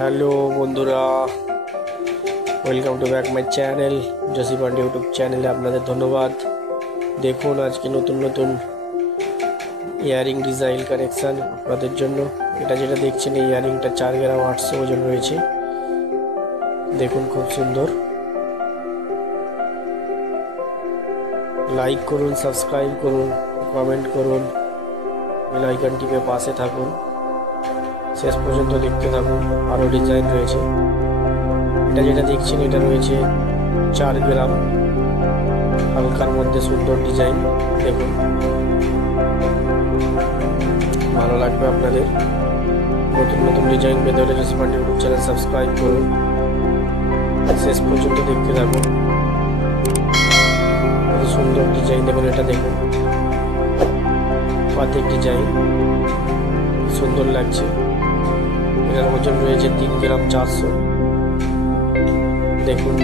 Hello বন্ধুরা, welcome to back my channel Josi Pandey YouTube চ্যানেলে আপনাদের ধন্যবাদ। দেখুন আজকে নতুন নতুন ইয়ারিং ডিজাইন কানেকশান আপনাদের জন্য। এটা যেটা দেখছেন এই ইয়ারিংটা 4 গ্রাম 800 ওজন রয়েছে। দেখুন খুব সুন্দর। লাইক করুন, সাবস্ক্রাইব করুন, কমেন্ট করুন, বেল আইকন টিপে পাশে থাকুন, শেষ পর্যন্ত দেখতে থাকুন। আরও ডিজাইন রয়েছে। এটা যেটা দেখছেন এটা রয়েছে 4 গ্রাম, হালকার মধ্যে সুন্দর ডিজাইন। দেখুন ভালো লাগবে আপনাদের। নতুন নতুন ডিজাইন পেতে হলে জসি পান্ডে ইউটিউব চ্যানেল সাবস্ক্রাইব করুন, শেষ পর্যন্ত দেখতে থাকুন। কত সুন্দর ডিজাইন দেখুন। এটা দেখুন পাতের ডিজাইন, সুন্দর লাগছে। এটার ওজন রয়েছে 3 গ্রাম 400। দেখুন